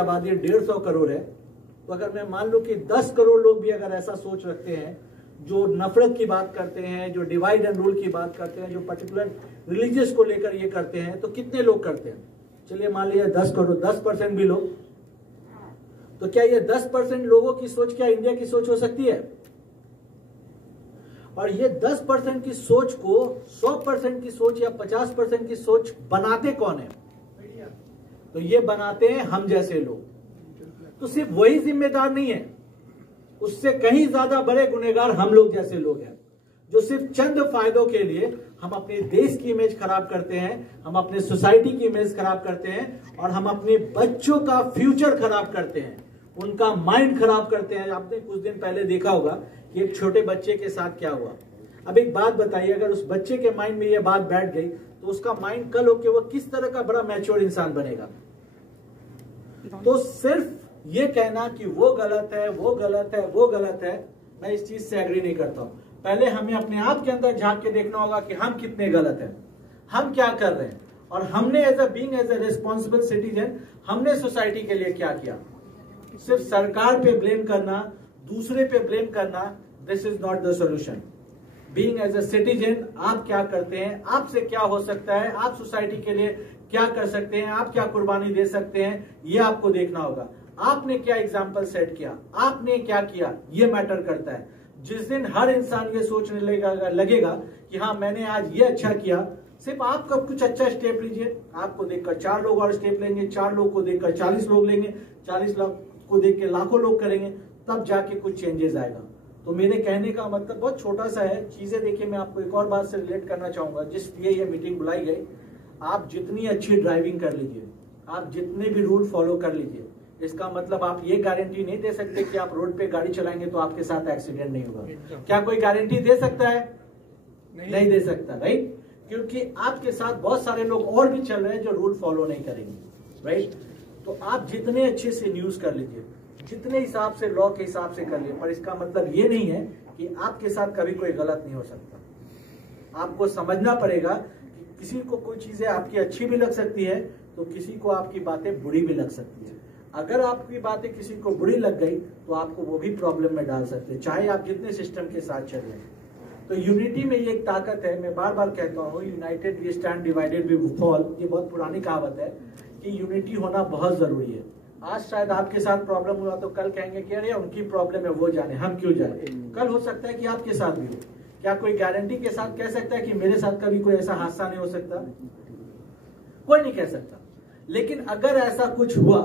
आबादी 150 करोड़ है, तो अगर मैं मान लूं कि 10 करोड़ लोग भी अगर ऐसा सोच रखते हैं, जो नफरत की बात करते हैं, जो डिवाइड एंड रूल की बात करते हैं, जो पर्टिकुलर रिलीजियस को लेकर ये करते हैं, तो कितने लोग करते हैं? चलिए मान लिया 10 करोड़, 10% भी लोग, तो क्या ये 10% लोगों की सोच क्या इंडिया की सोच हो सकती है? और ये 10% की सोच को 100% की सोच या 50% की सोच बनाते कौन है? तो ये बनाते हैं हम जैसे लोग। तो सिर्फ वही जिम्मेदार नहीं है, उससे कहीं ज्यादा बड़े गुनहगार हम लोग जैसे लोग हैं, जो सिर्फ चंद फायदों के लिए हम अपने देश की इमेज खराब करते हैं, हम अपने सोसाइटी की इमेज खराब करते हैं, और हम अपने बच्चों का फ्यूचर खराब करते हैं, उनका माइंड खराब करते हैं। आपने कुछ दिन पहले देखा होगा कि एक छोटे बच्चे के साथ क्या हुआ। अब एक बात बताइए, अगर उस बच्चे के माइंड में ये बात बैठ गई तो उसका माइंड कल होके वो किस तरह का बड़ा मैच्योर इंसान बनेगा। तो सिर्फ ये कहना कि वो गलत है, वो गलत है, वो गलत है, मैं इस चीज से एग्री नहीं करता हूं। पहले हमें अपने आप के अंदर झांक के देखना होगा कि हम कितने गलत हैं, हम क्या कर रहे हैं, और हमने एज ए रिस्पॉन्सिबल सिटीजन हमने सोसाइटी के लिए क्या किया। सिर्फ सरकार पे ब्लेम करना, दूसरे पे ब्लेम करना, this is not the solution. Being as a citizen आप क्या करते हैं, आपसे क्या हो सकता है, आप सोसाइटी के लिए क्या कर सकते हैं, आप क्या कुर्बानी दे सकते हैं, ये आपको देखना होगा। आपने क्या एग्जाम्पल सेट किया, आपने क्या किया, ये मैटर करता है। जिस दिन हर इंसान ये सोचने लगेगा कि हाँ मैंने आज ये अच्छा किया, सिर्फ आप कब कुछ अच्छा स्टेप लीजिए, आपको देखकर 4 लोग और स्टेप लेंगे, 4 लोग को देखकर 40 लोग लेंगे, 40 लोग को देख के लाखों लोग करेंगे, तब जाके कुछ चेंजेस आएगा। तो मेरे कहने का मतलब बहुत छोटा सा है। चीजें देखिए, मैं आपको एक और बात से रिलेट करना चाहूंगा जिस लिए ये मीटिंग बुलाई गई। आप जितनी अच्छी ड्राइविंग कर लीजिए, आप जितने भी रूल फॉलो कर लीजिए, इसका मतलब आप ये गारंटी नहीं दे सकते कि आप रोड पे गाड़ी चलाएंगे तो आपके साथ एक्सीडेंट नहीं होगा। क्या कोई गारंटी दे सकता है? नहीं दे सकता, राइट? क्योंकि आपके साथ बहुत सारे लोग और भी चल रहे हैं जो रूल फॉलो नहीं करेंगे, राइट? तो आप जितने अच्छे से न्यूज कर लीजिए, जितने हिसाब से लॉ के हिसाब से कर लिए, पर इसका मतलब ये नहीं है कि आपके साथ कभी कोई गलत नहीं हो सकता। आपको समझना पड़ेगा कि किसी को कोई चीजें आपकी अच्छी भी लग सकती है, तो किसी को आपकी बातें बुरी भी लग सकती है। अगर आपकी बातें किसी को बुरी लग गई तो आपको वो भी प्रॉब्लम में डाल सकते हैं, चाहे आप जितने सिस्टम के साथ चल रहे हैं। तो यूनिटी में ये एक ताकत है। मैं बार बार कहता हूँ, united we stand, divided we fall. ये बहुत पुरानी कहावत है कि यूनिटी होना बहुत जरूरी है। आज शायद आपके साथ प्रॉब्लम हुआ तो कल कहेंगे कि अरे उनकी प्रॉब्लम है, वो जाने, हम क्यों जाए। कल हो सकता है कि आपके साथ भी हो। क्या कोई गारंटी के साथ कह सकता है कि मेरे साथ कभी कोई ऐसा हादसा नहीं हो सकता? कोई नहीं कह सकता। लेकिन अगर ऐसा कुछ हुआ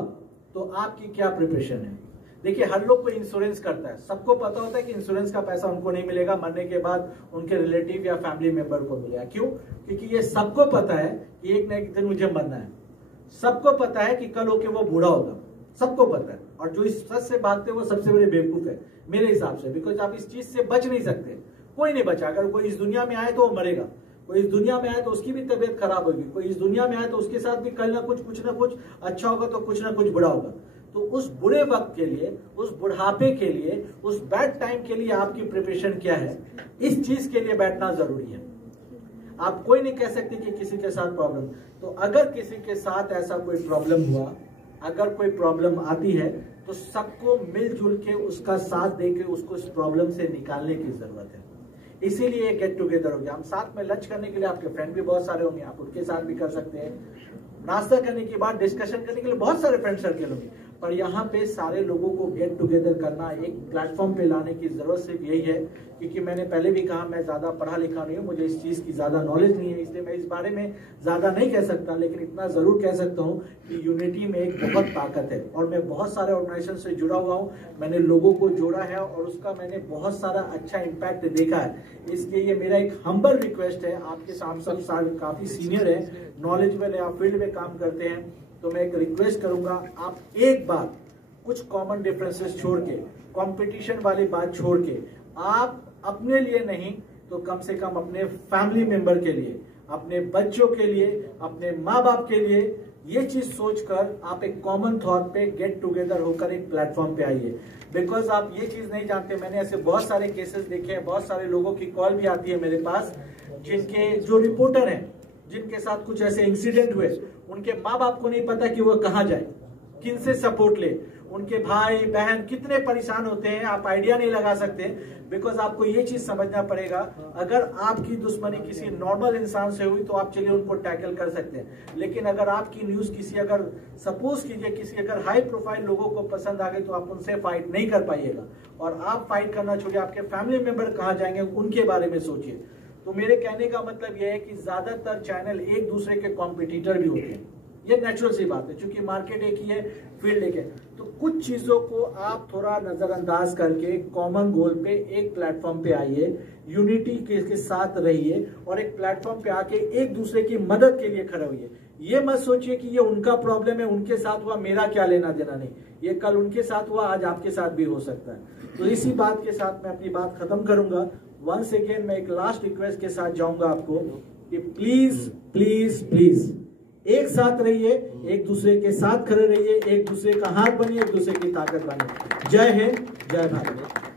तो आपकी क्या प्रिपरेशन है? देखिए, हर लोग को इंश्योरेंस करता है, सबको पता होता है कि इंश्योरेंस का पैसा उनको नहीं मिलेगा, मरने के बाद उनके रिलेटिव या फैमिली मेंबर को मिलेगा। क्यों? क्योंकि ये सबको पता है कि एक न एक दिन मुझे मरना है। सबको पता है कि कल होके वो बूढ़ा होगा, सबको पता है। और जो इस सच से भागते हैं वो सबसे बड़े बेवकूफ है मेरे हिसाब से, बिकॉज आप इस चीज से बच नहीं सकते। कोई नहीं बचा। अगर कोई इस दुनिया में आए तो वो मरेगा, कोई इस दुनिया में आए तो उसकी भी तबीयत खराब होगी, कोई इस दुनिया में आए तो उसके साथ भी कल ना कुछ अच्छा होगा, तो कुछ ना कुछ बुरा होगा। तो उस बुरे वक्त के लिए, उस बुढ़ापे के लिए, उस बैड टाइम के लिए आपकी प्रिपरेशन क्या है, इस चीज के लिए बैठना जरूरी है। आप कोई नहीं कह सकते कि किसी के साथ प्रॉब्लम। तो अगर किसी के साथ ऐसा कोई प्रॉब्लम हुआ, अगर कोई प्रॉब्लम आती है, तो सबको मिलजुल के उसका साथ देके उसको इस प्रॉब्लम से निकालने की जरूरत है। इसीलिए गेट टुगेदर हो गया। हम साथ में लंच करने के लिए, आपके फ्रेंड भी बहुत सारे होंगे, आप उनके साथ भी कर सकते हैं। नाश्ता करने के बाद डिस्कशन करने के लिए बहुत सारे फ्रेंड सर्कल होंगे, पर यहाँ पे सारे लोगों को गेट टुगेदर करना, एक प्लेटफॉर्म पे लाने की जरूरत सिर्फ यही है। क्योंकि मैंने पहले भी कहा, मैं ज्यादा पढ़ा लिखा नहीं हूँ, मुझे इस चीज की ज्यादा नॉलेज नहीं है, इसलिए मैं इस बारे में ज्यादा नहीं कह सकता। लेकिन इतना जरूर कह सकता हूँ कि यूनिटी में एक बहुत ताकत है। और मैं बहुत सारे ऑर्गेनाइजेशन से जुड़ा हुआ हूँ, मैंने लोगों को जोड़ा है और उसका मैंने बहुत सारा अच्छा इम्पैक्ट देखा है। इसलिए ये मेरा एक हम्बल रिक्वेस्ट है, आपके साथ काफी सीनियर है, नॉलेजेबल है, आप फील्ड में काम करते हैं, तो मैं एक रिक्वेस्ट करूंगा, आप एक बार कुछ कॉमन डिफरेंसेस छोड़ के, कंपटीशन वाली बात छोड़ के, आप अपने लिए नहीं तो कम से कम अपने फैमिली मेंबर के लिए, अपने बच्चों के लिए, अपने माँ बाप के लिए, ये चीज सोचकर आप एक कॉमन थॉट पे गेट टुगेदर होकर एक प्लेटफॉर्म पे आइए। बिकॉज आप ये चीज नहीं जानते, मैंने ऐसे बहुत सारे केसेस देखे हैं, बहुत सारे लोगों की कॉल भी आती है मेरे पास, जिनके जो रिपोर्टर हैं, जिनके साथ कुछ ऐसे इंसिडेंट हुए, उनके माँ बाप को नहीं पता कि वो कहाँ जाए, किन से सपोर्ट ले। उनके भाई बहन कितने परेशान होते हैं, आप आइडिया नहीं लगा सकते। बिकॉज आपको ये चीज समझना पड़ेगा, अगर आपकी दुश्मनी किसी नॉर्मल इंसान से हुई तो आप चलिए उनको टैकल कर सकते हैं, लेकिन अगर आपकी न्यूज किसी, अगर सपोज कीजिए किसी अगर हाई प्रोफाइल लोगों को पसंद आ गई तो आप उनसे फाइट नहीं कर पाइएगा। और आप फाइट करना छोड़िए, आपके फैमिली मेंबर कहाँ जाएंगे उनके बारे में सोचिए। तो मेरे कहने का मतलब यह है कि ज्यादातर चैनल एक दूसरे के कॉम्पिटिटर भी होते हैं, ये नेचुरल सी बात है, क्योंकि मार्केट एक ही है, फील्ड एक है। तो कुछ चीजों को आप थोड़ा नजरअंदाज करके कॉमन गोल पे एक प्लेटफॉर्म पे आइए, यूनिटी के साथ रहिए और एक प्लेटफॉर्म पे आके एक दूसरे की मदद के लिए खड़े होइए। ये मत सोचिए कि ये उनका प्रॉब्लम है, उनके साथ हुआ, मेरा क्या लेना देना। नहीं, ये कल उनके साथ हुआ, आज आपके साथ भी हो सकता है। तो इसी बात के साथ मैं अपनी बात खत्म करूंगा। वंस अगेन मैं एक लास्ट रिक्वेस्ट के साथ जाऊंगा आपको कि प्लीज प्लीज प्लीज एक साथ रहिए, एक दूसरे के साथ खड़े रहिए, एक दूसरे का हाथ बनिए, एक दूसरे की ताकत बनिए। जय हिंद, जय भारत।